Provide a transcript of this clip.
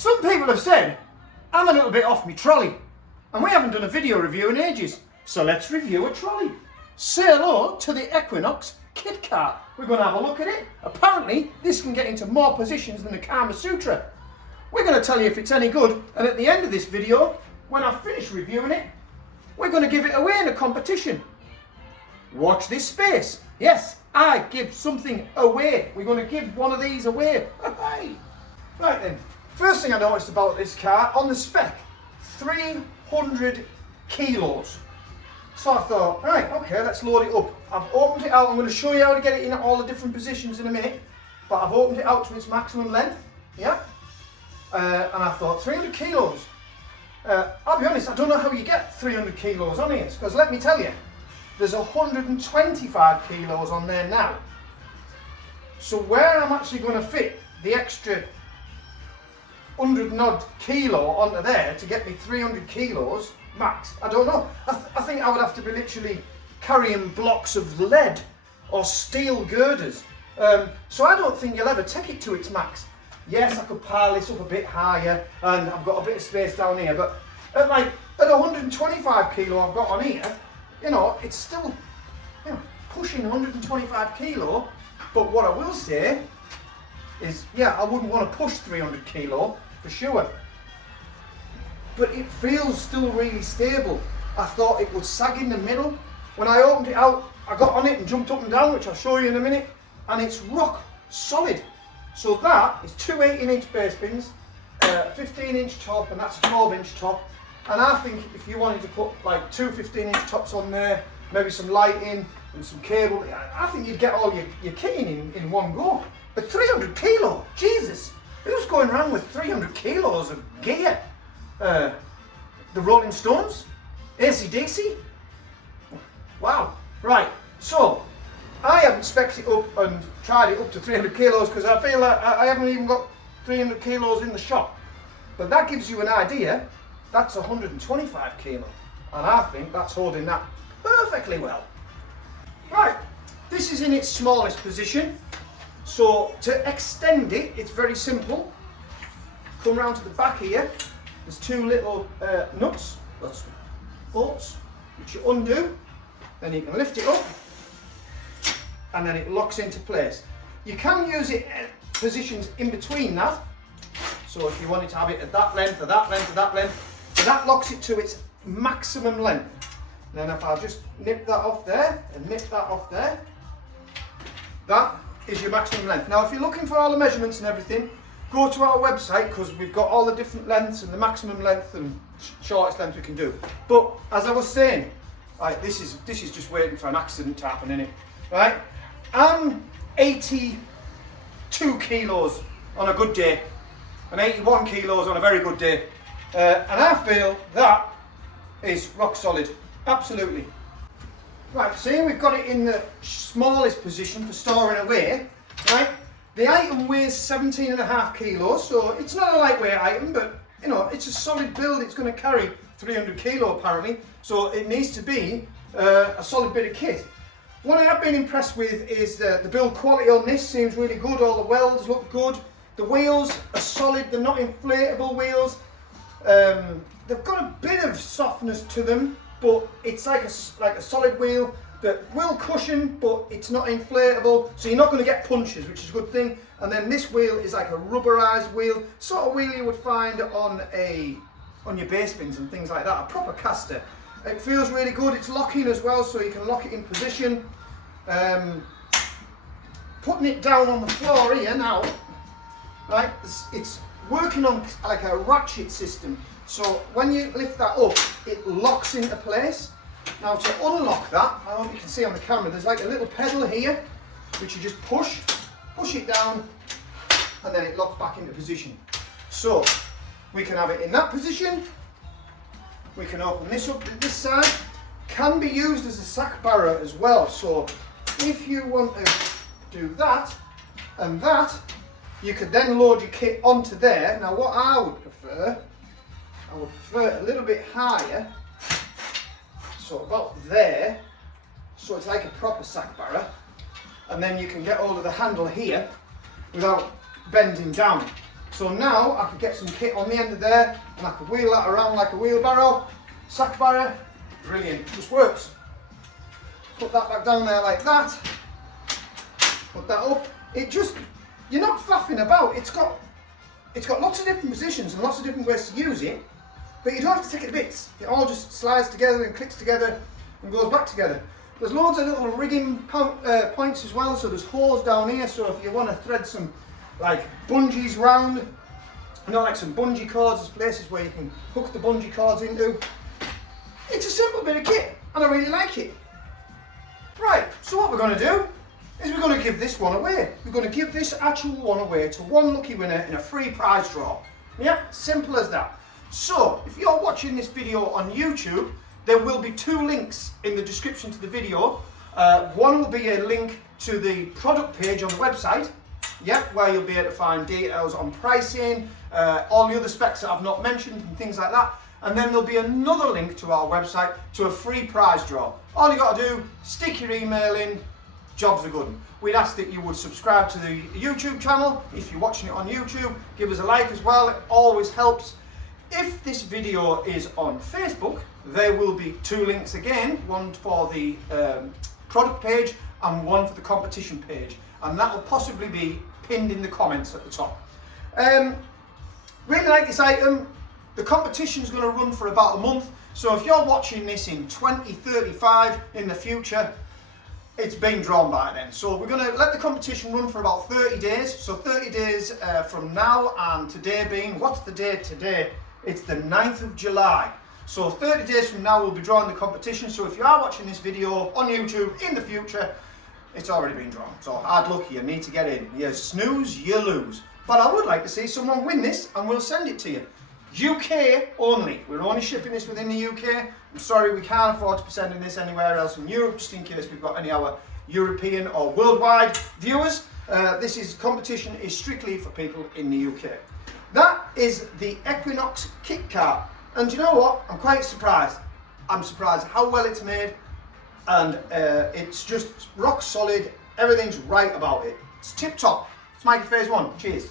Some people have said I'm a little bit off my trolley, and we haven't done a video review in ages, so let's review a trolley. Say hello to the Equinox Kit Kart. We're going to have a look at it. Apparently this can get into more positions than the Kama Sutra. We're going to tell you if it's any good, and at the end of this video, when I finish reviewing it, we're going to give it away in a competition. Watch this space. Yes, I give something away. We're going to give one of these away. Right then, first thing I noticed about this car, on the spec, 300 kilos. So I thought, right, okay, let's load it up. I've opened it out. I'm going to show you how to get it in all the different positions in a minute. But I've opened it out to its maximum length. Yeah. And I thought, 300 kilos. I'll be honest, I don't know how you get 300 kilos on here. Because let me tell you, there's 125 kilos on there now. So where I'm actually going to fit the extra 100 and odd kilo onto there to get me 300 kilos max, I don't know. I think I would have to be literally carrying blocks of lead or steel girders. So I don't think you'll ever take it to its max. Yes, I could pile this up a bit higher and I've got a bit of space down here, but at 125 kilo I've got on here, you know, it's still, you know, pushing 125 kilo. But what I will say is, yeah, I wouldn't want to push 300 kilo for sure. But it feels still really stable. I thought it would sag in the middle. When I opened it out, I got on it and jumped up and down, which I'll show you in a minute, and it's rock solid. So that is two 18-inch base pins, 15-inch top, and that's a 12-inch top. And I think if you wanted to put like two 15-inch tops on there, maybe some lighting and some cable, I think you'd get all your kitting in one go. But 300 kilo, Jesus, who's going around with 300 kilos of gear? The Rolling Stones? AC/DC? Wow. Right, so I haven't spec'd it up and tried it up to 300 kilos because I feel like I haven't even got 300 kilos in the shop. But that gives you an idea. That's 125 kilo. And I think that's holding that perfectly well. Right, this is in its smallest position. So to extend it, it's very simple. Come round to the back here. There's two little nuts, that's bolts, which you undo. Then you can lift it up, and then it locks into place. You can use it at positions in between that. So if you wanted to have it at that length, or that length, or that length, but that locks it to its maximum length. Then if I just nip that off there, and nip that off there, that is your maximum length. Now if you're looking for all the measurements and everything, go to our website because we've got all the different lengths and the maximum length and shortest length we can do. But as I was saying, right, this is just waiting for an accident to happen, innit? Right? I'm 82 kilos on a good day and 81 kilos on a very good day. And I feel that is rock solid, absolutely. Right, see, we've got it in the smallest position for storing away, right? The item weighs 17.5 kilos, so it's not a lightweight item, but you know, it's a solid build. It's going to carry 300 kilo apparently, so it needs to be a solid bit of kit. What I have been impressed with is the build quality on this. Seems really good. All the welds look good. The wheels are solid. They're not inflatable wheels. They've got a bit of softness to them, but it's like a solid wheel that will cushion, but it's not inflatable, so you're not going to get punches, which is a good thing. And then this wheel is like a rubberized wheel, sort of wheel you would find on your base pins and things like that, a proper caster. It feels really good. It's locking as well, so you can lock it in position. Putting it down on the floor here now, right? It's working on like a ratchet system. So when you lift that up, it locks into place. Now to unlock that, I hope you can see on the camera, there's like a little pedal here, which you just push it down, and then it locks back into position. So we can have it in that position. We can open this up to this side. Can be used as a sack barrow as well. So if you want to do that and that, you could then load your kit onto there. Now what I would prefer it a little bit higher. So about there, so it's like a proper sack barrow, and then you can get hold of the handle here without bending down. So now I could get some kit on the end of there and I could wheel that around like a wheelbarrow, sack barrier, brilliant, just works. Put that back down there like that, put that up. It just, you're not faffing about. It's got lots of different positions and lots of different ways to use it, but you don't have to take it to bits. It all just slides together and clicks together and goes back together. There's loads of little rigging points as well, so there's holes down here, so if you want to thread some like bungees round, you know, like some bungee cords, there's places where you can hook the bungee cords into. It's a simple bit of kit and I really like it. Right, so what we're going to do is we're going to give this one away. We're going to give this actual one away to one lucky winner in a free prize draw. Yeah, simple as that. So, if you're watching this video on YouTube, there will be 2 links in the description to the video. One will be a link to the product page on the website, where you'll be able to find details on pricing, all the other specs that I've not mentioned and things like that. And then there'll be another link to our website to a free prize draw. All you got to do, stick your email in, jobs are good. We'd ask that you would subscribe to the YouTube channel. If you're watching it on YouTube, give us a like as well, it always helps. If this video is on Facebook, there will be 2 links again, one for the product page and one for the competition page. And that will possibly be pinned in the comments at the top. Really like this item. The competition's going to run for about a month, so if you're watching this in 2035 in the future, it's been drawn by then. So we're going to let the competition run for about 30 days. So 30 days from now, and today being, what's the date today? It's the 9th of July. So 30 days from now we'll be drawing the competition. So if you are watching this video on YouTube in the future, it's already been drawn. So hard luck, you need to get in. You snooze, you lose. But I would like to see someone win this and we'll send it to you. UK only. We're only shipping this within the UK. I'm sorry, we can't afford to be sending this anywhere else in Europe, just in case we've got any of our European or worldwide viewers. This competition is strictly for people in the UK. That is the Equinox Kit Kart. And you know what? I'm quite surprised. I'm surprised how well it's made, and it's just rock solid. Everything's right about it. It's tip top. It's Mikey Phase 1. Cheers.